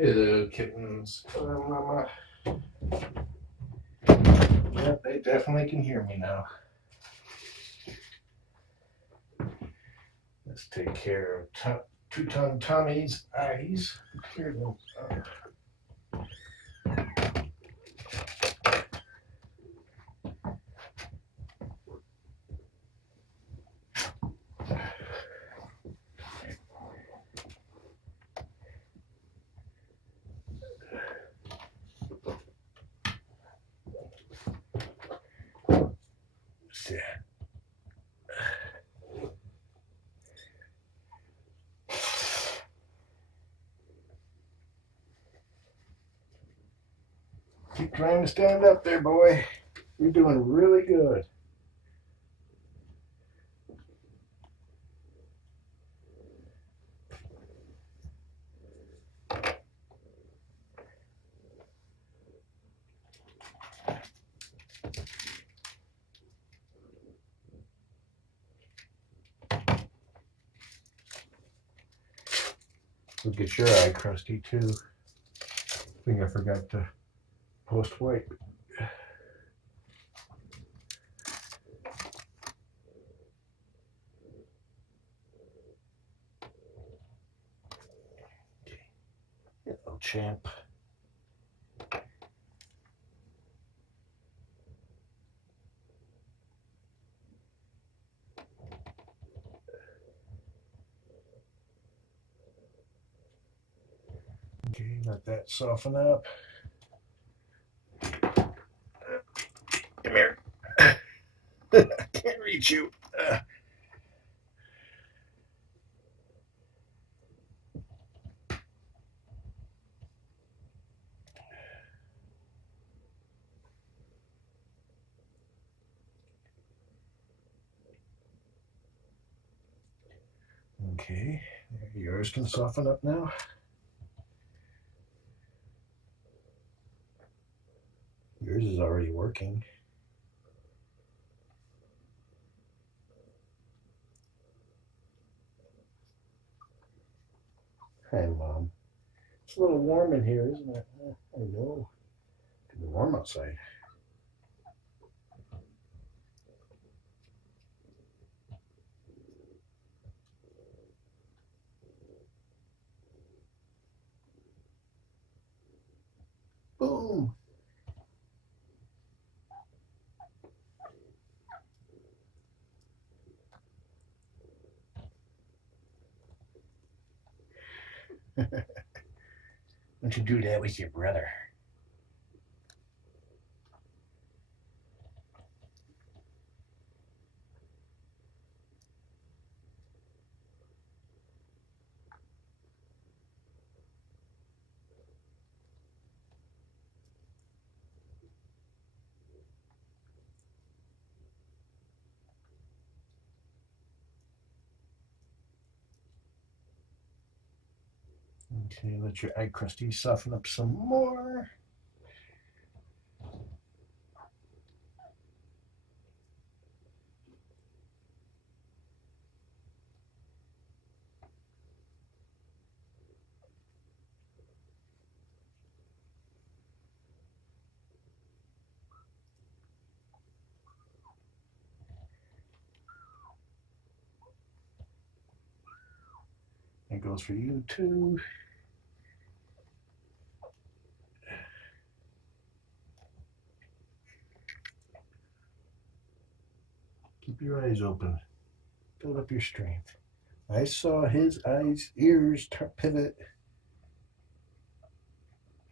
Hello, kittens. Mama. Yep, they definitely can hear me now. Let's take care of Two-Tongue Tommy's eyes. Clear those up. Yeah. Keep trying to stand up there, boy. You're doing really good. Look at your eye crusty too. I think I forgot to post wipe. Okay. Hello, champ. Okay, let that soften up. Come here. I can't reach you. Okay, yours can soften up now. Yours is already working. Hi, Mom. It's a little warm in here, isn't it? I know. It's warm outside. Boom. Don't you do that with your brother. Okay, let your eye crusty soften up some more. That goes for you too. Keep your eyes open. Build up your strength. I saw his eyes, ears pivot.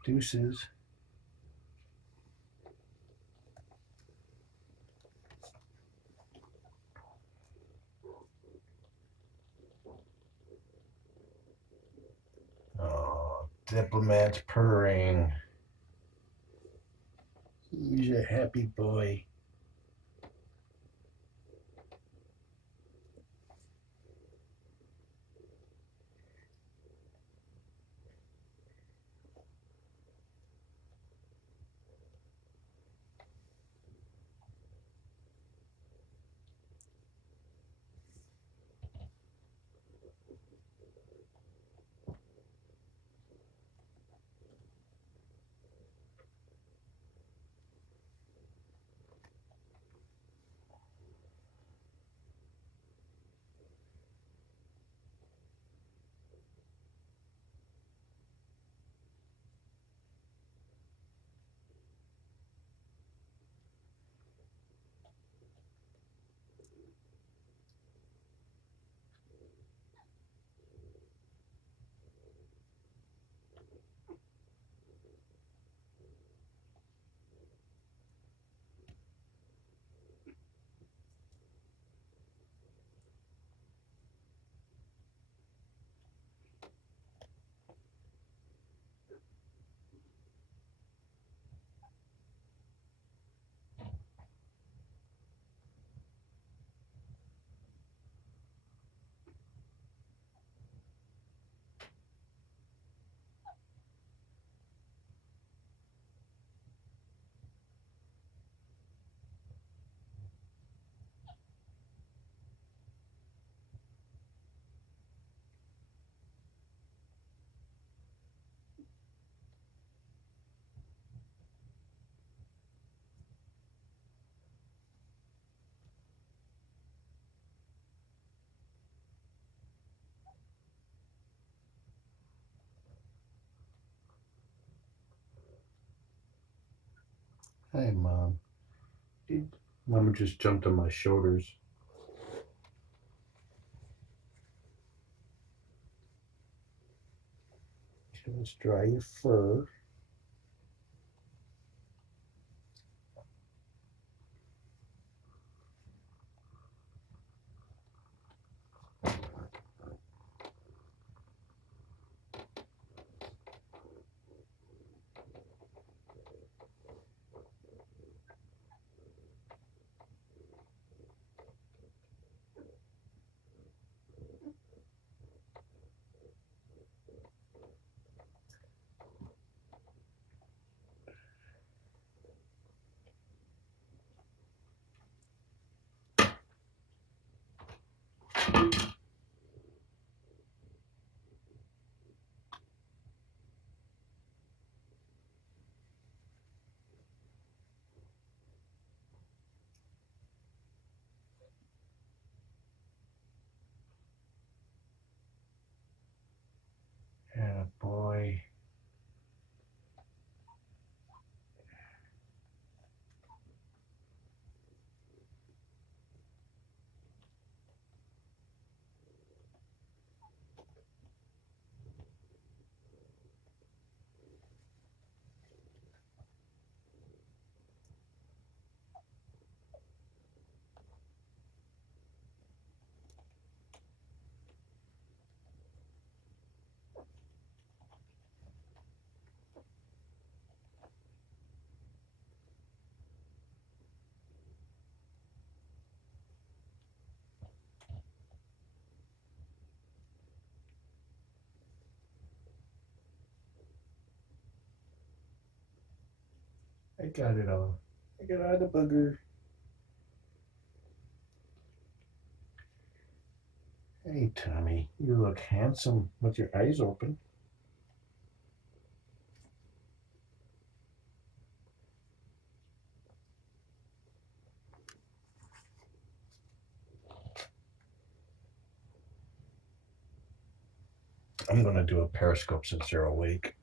Deuces. Oh, Diplomat's purring. He's a happy boy. Hey, Mom. Mama just jumped on my shoulders. Let's dry your fur. Yeah, boy. I got it all. I got all the booger. Hey, Tommy, you look handsome with your eyes open. I'm going to do a Periscope since they're awake.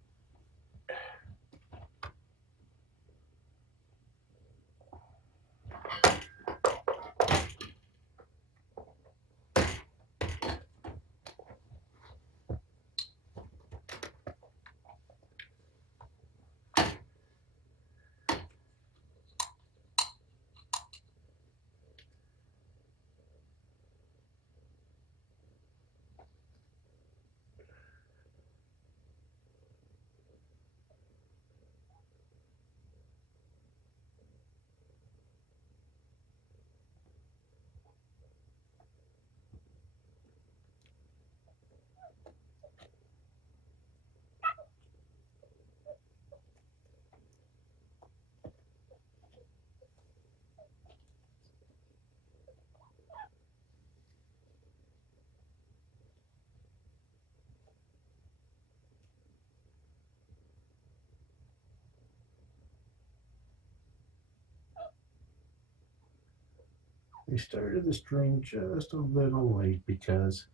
We started the stream just a little late because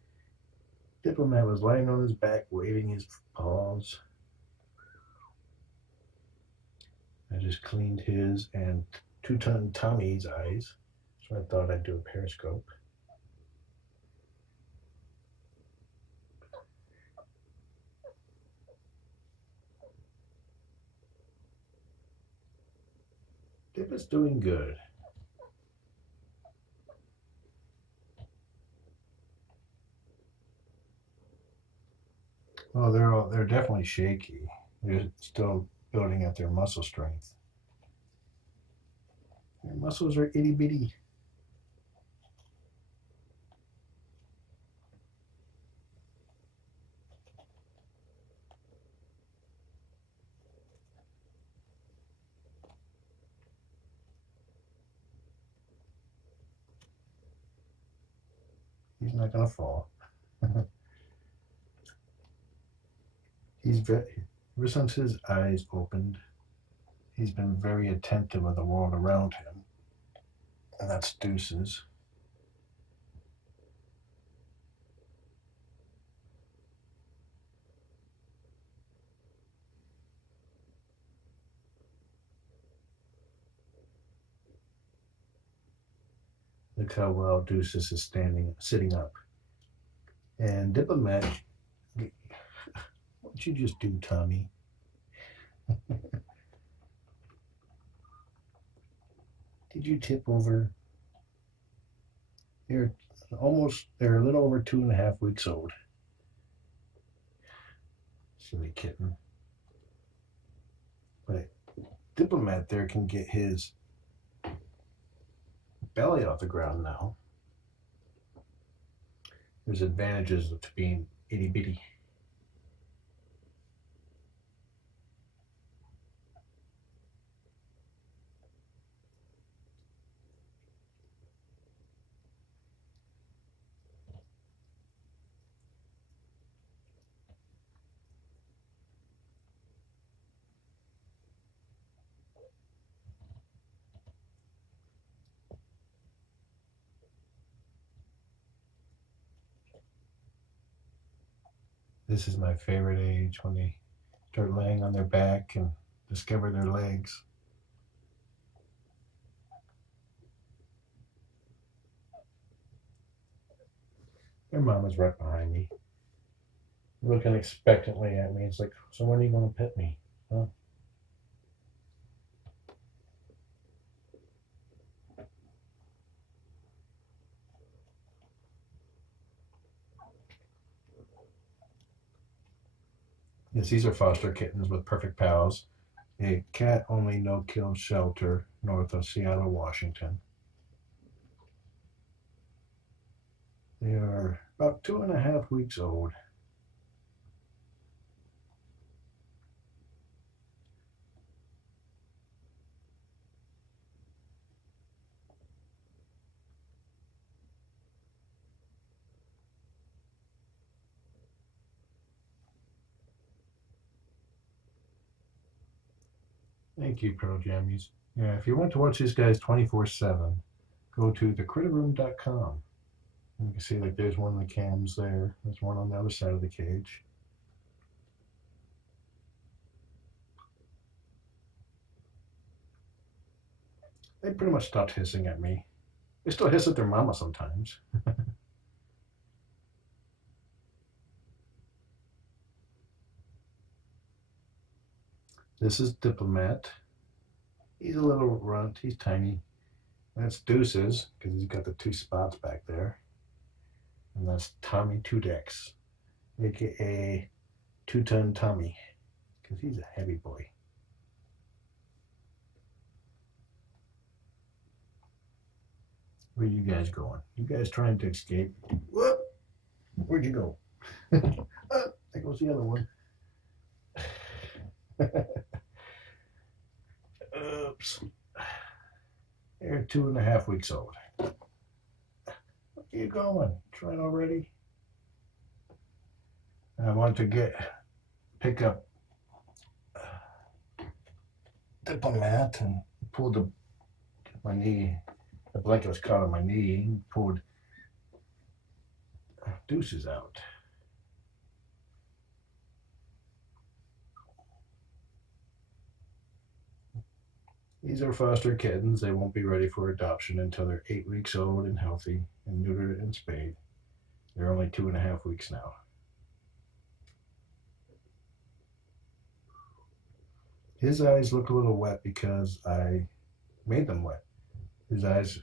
Diplomat was lying on his back waving his paws. I just cleaned his and two-ton Tommy's eyes, so I thought I'd do a Periscope. Dip is doing good. Oh, they're definitely shaky. They're still building up their muscle strength. Their muscles are itty bitty. He's not gonna fall. Ever since his eyes opened, he's been very attentive of the world around him. And that's Deuces. Look how well Deuces is sitting up. And Diplomat, what'd you just do, Tommy? Did you tip over? They're they're a little over 2.5 weeks old. Silly kitten. But Diplomat there can get his belly off the ground now. There's advantages to being itty bitty. This is my favorite age, when they start laying on their back and discover their legs. Their mama's right behind me, looking expectantly at me. It's like, so when are you going to pet me? Huh? Yes, these are foster kittens with Purrfect Pals, a cat-only no-kill shelter north of Seattle, Washington. They are about 2.5 weeks old. Thank you, Pearl Jammies. Yeah, if you want to watch these guys 24/7, go to thecritterroom.com. You can see, like, there's one of the cams there. There's one on the other side of the cage. They pretty much stopped hissing at me. They still hiss at their mama sometimes. This is Diplomat. He's a little runt. He's tiny. That's Deuces, because he's got the 2 spots back there. And that's Tommy 2Dex, aka 2-ton Tommy, because he's a heavy boy. Where are you guys going? You guys trying to escape? Whoop! Where'd you go? There goes the other one. Oops. They're 2.5 weeks old. Where are you going? Trying already? I want to pick up Diplomat and pulled my knee. The blanket was caught on my knee. And pulled Deuces out. These are foster kittens. They won't be ready for adoption until they're 8 weeks old and healthy and neutered and spayed. They're only 2.5 weeks now. His eyes look a little wet because I made them wet. His eyes,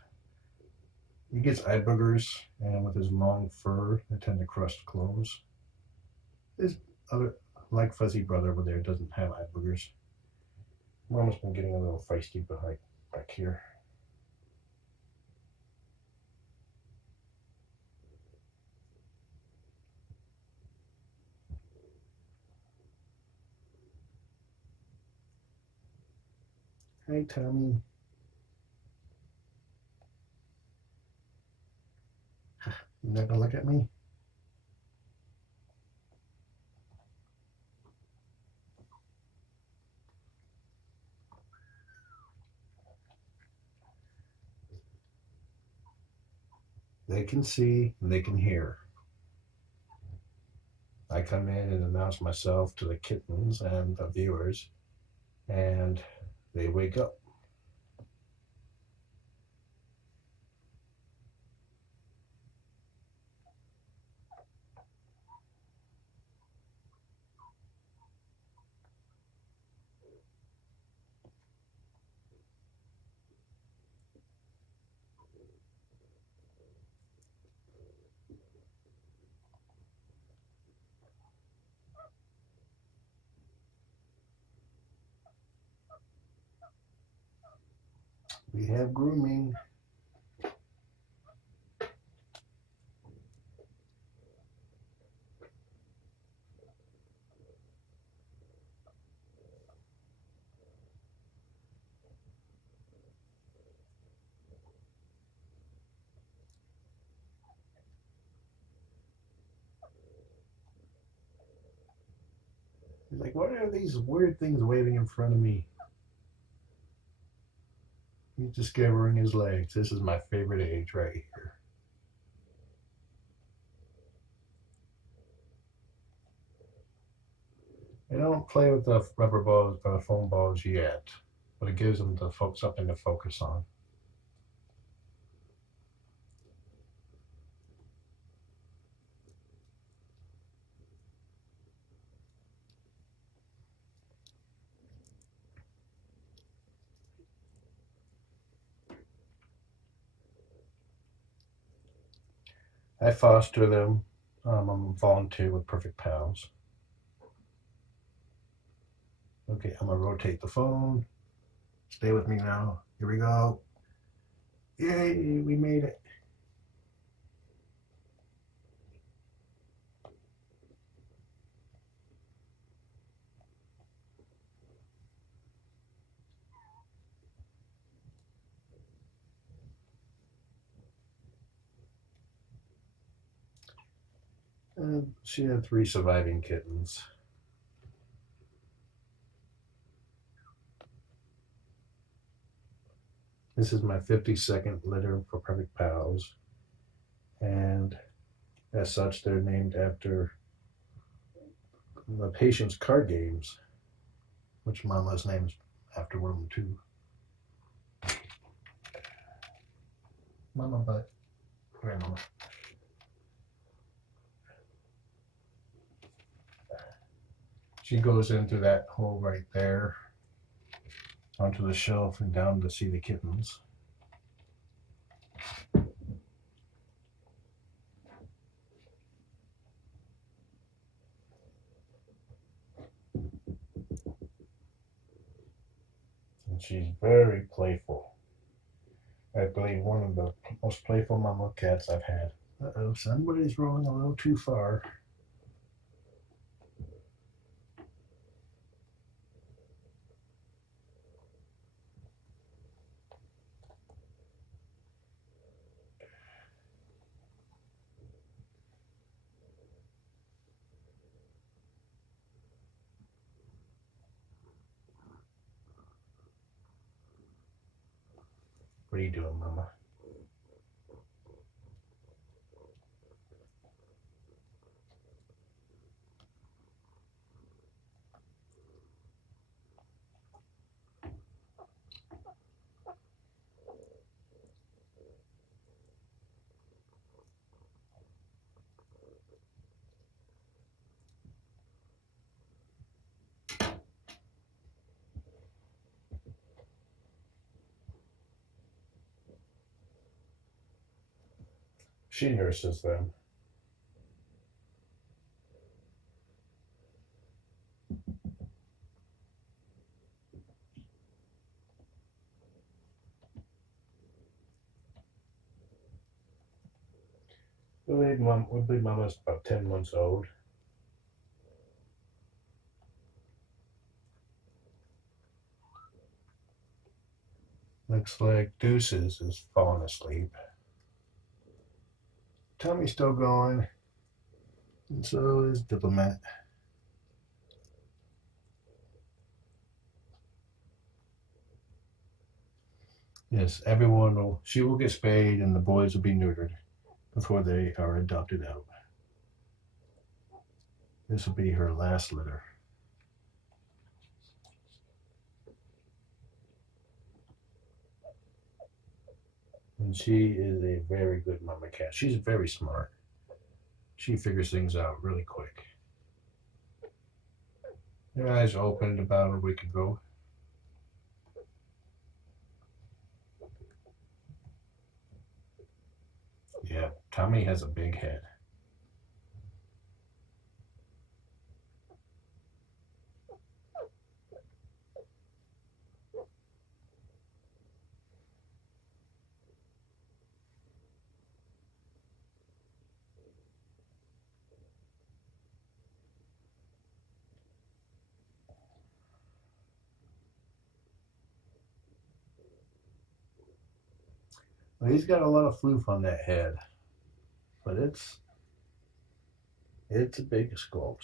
he gets eye boogers, and with his long fur, they tend to crust clothes. His other, like fuzzy brother over there, doesn't have eye boogers. Mama's been getting a little feisty back here. Hey, Tommy. You not gonna look at me? They can see and they can hear. I come in and announce myself to the kittens and the viewers, and they wake up. We have grooming. He's like, what are these weird things waving in front of me? He's discovering his legs. This is my favorite age right here. I don't play with the rubber balls or the foam balls yet, but it gives them something to focus on. I foster them. I'm a volunteer with Purrfect Pals. Okay, I'm gonna rotate the phone. Stay with me now. Here we go. Yay, we made it. And she had 3 surviving kittens. This is my 52nd litter for Purrfect Pals. And as such, they're named after the patient's card games, which Mama's name is after one of them too. Mama butt. Here, Mama. She goes in through that hole right there onto the shelf and down to see the kittens. And she's very playful. I believe one of the most playful mama cats I've had. Uh-oh, somebody's rolling a little too far. What are you doing, Mama? She nurses them. We believe Mama's about 10 months old. Looks like Deuces is falling asleep. Tommy's still going, and so is Diplomat. Yes, she will get spayed and the boys will be neutered before they are adopted out. This will be her last litter. And she is a very good mama cat. She's very smart. She figures things out really quick. Her eyes opened about a week ago. Yeah, Tommy has a big head. Well, he's got a lot of floof on that head, but it's a big skull.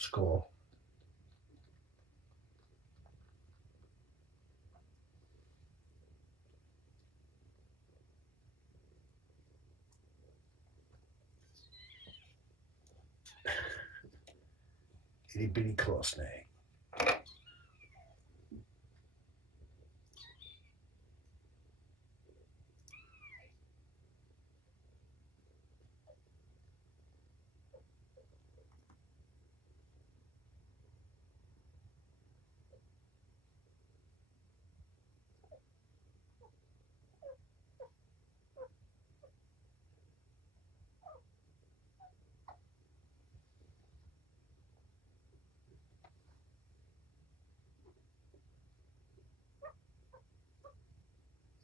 Itty bitty claw snake.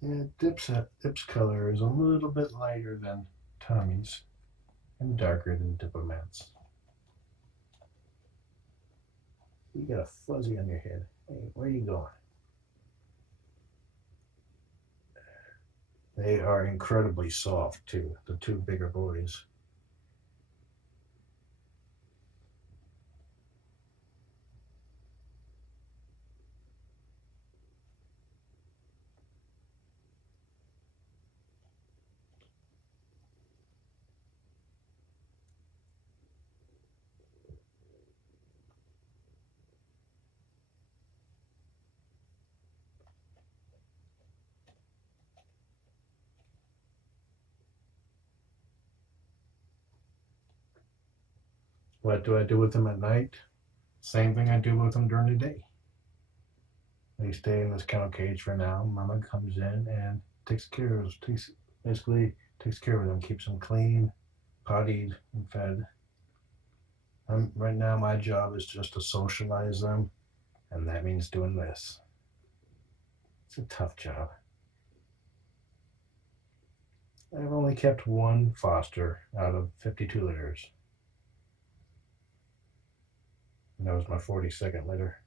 Yeah, Dip's color is a little bit lighter than Tommy's and darker than Diplomat's. You got a fuzzy on your head. Hey, where are you going? They are incredibly soft too, the two bigger boys. What do I do with them at night? Same thing I do with them during the day. They stay in this kennel cage for now. Mama comes in and basically takes care of them, keeps them clean, pottied, and fed. Right now, my job is just to socialize them, and that means doing this. It's a tough job. I've only kept one foster out of 52 litters. And that was my 42nd litter.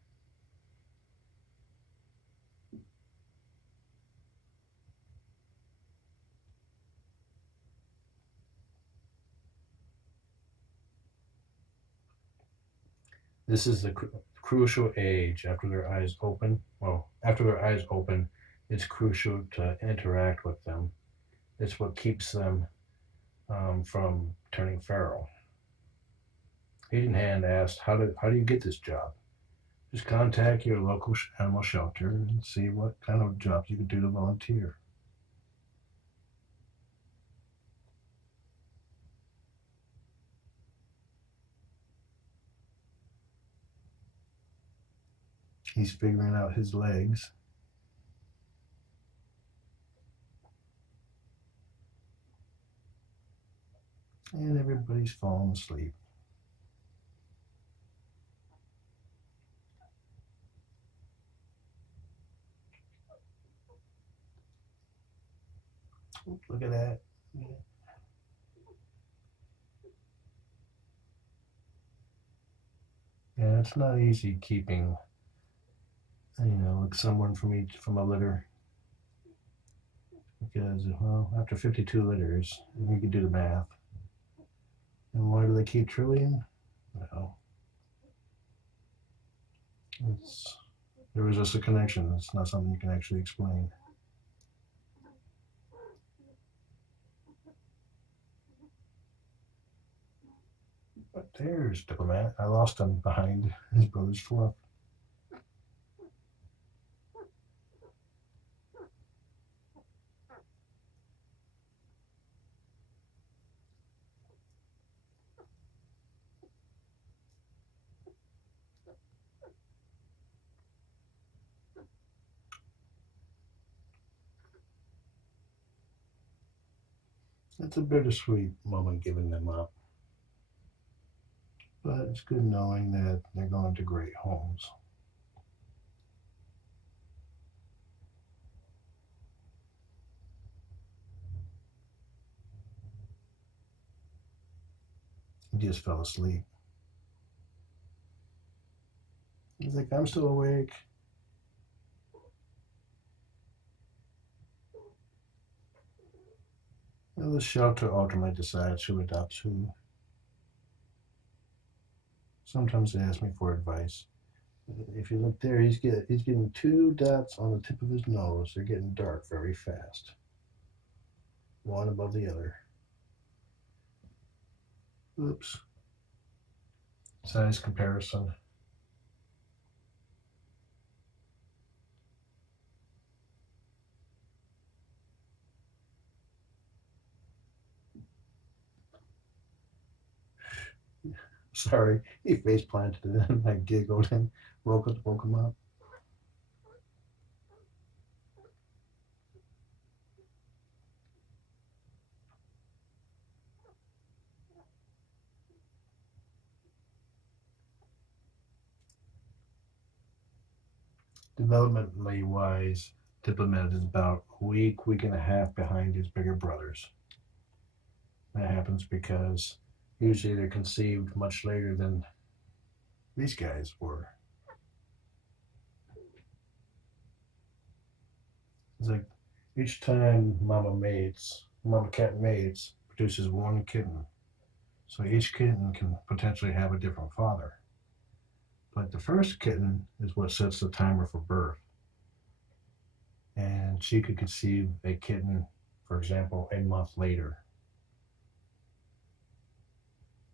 This is the crucial age after their eyes open. Well, after their eyes open, it's crucial to interact with them. It's what keeps them from turning feral. Agent Hand asked, how do you get this job? Just contact your local animal shelter and see what kind of jobs you can do to volunteer. He's figuring out his legs. And everybody's falling asleep. Look at that. Yeah, it's not easy keeping, someone from a litter because, well, after 52 litters, you can do the math. And why do they keep trillion? Well, there was just a connection. It's not something you can actually explain. But there's Diplomat. I lost him behind his brother's fluff. It's a bittersweet moment giving them up. But it's good knowing that they're going to great homes. He just fell asleep. He's like, I'm still awake. The shelter ultimately decides who adopts who. Sometimes they ask me for advice. If you look there, he's getting 2 dots on the tip of his nose. They're getting dark very fast. One above the other. Oops. Size comparison. Sorry, he face planted it and I giggled and woke him up. Developmentally wise, Diplomat is about a week and a half behind his bigger brothers. That happens because usually they're conceived much later than these guys were. It's like each time mama cat mates, produces 1 kitten. So each kitten can potentially have a different father. But the first kitten is what sets the timer for birth. And she could conceive a kitten, for example, a month later.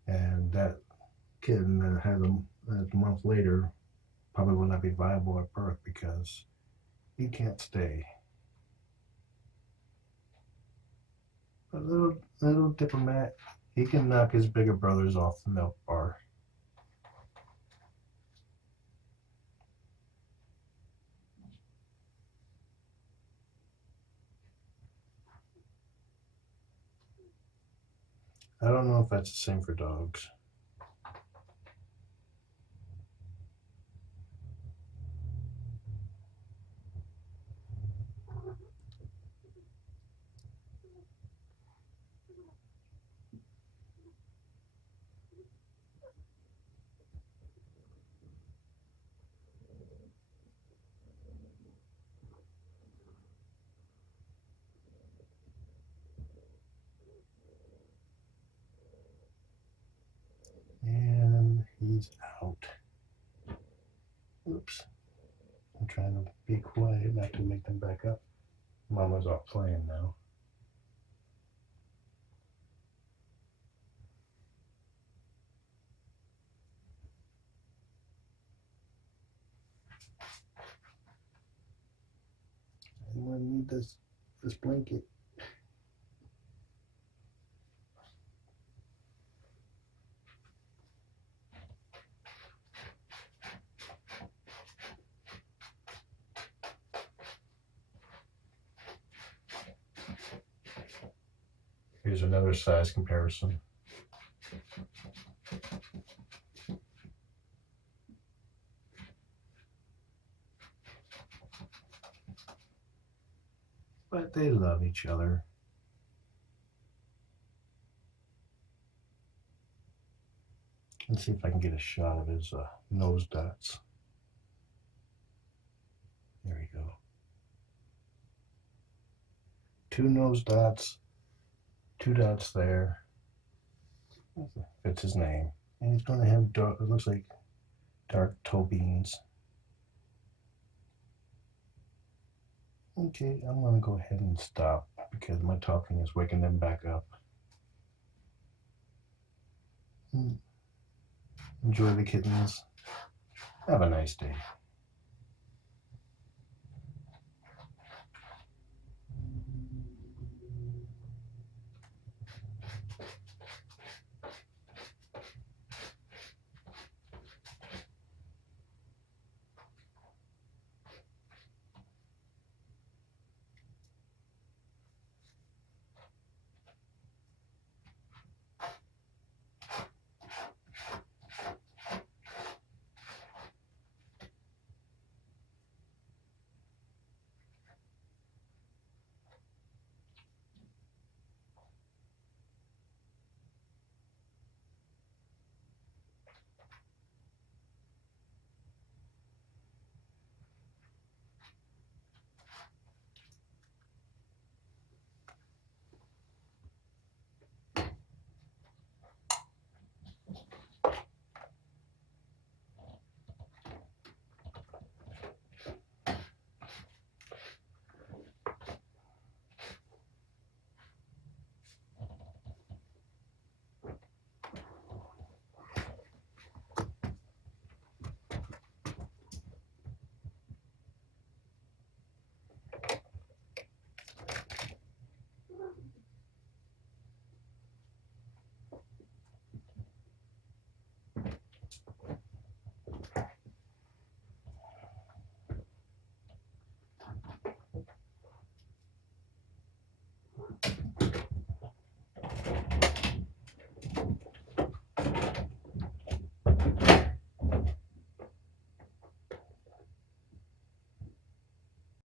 And that kitten that has a month later probably will not be viable at birth because he can't stay. A little Diplomat, he can knock his bigger brothers off the milk bar. I don't know if that's the same for dogs. And he's out. Oops. I'm trying to be quiet not to make them back up. Mama's off playing now. I'm gonna need this blanket. Here's another size comparison. But they love each other. Let's see if I can get a shot of his nose dots. There we go. 2 nose dots, 2 dots there. Fits his name. And he's going to have dark, it looks like dark toe beans. Okay, I'm going to go ahead and stop because my talking is waking them back up. Enjoy the kittens. Have a nice day.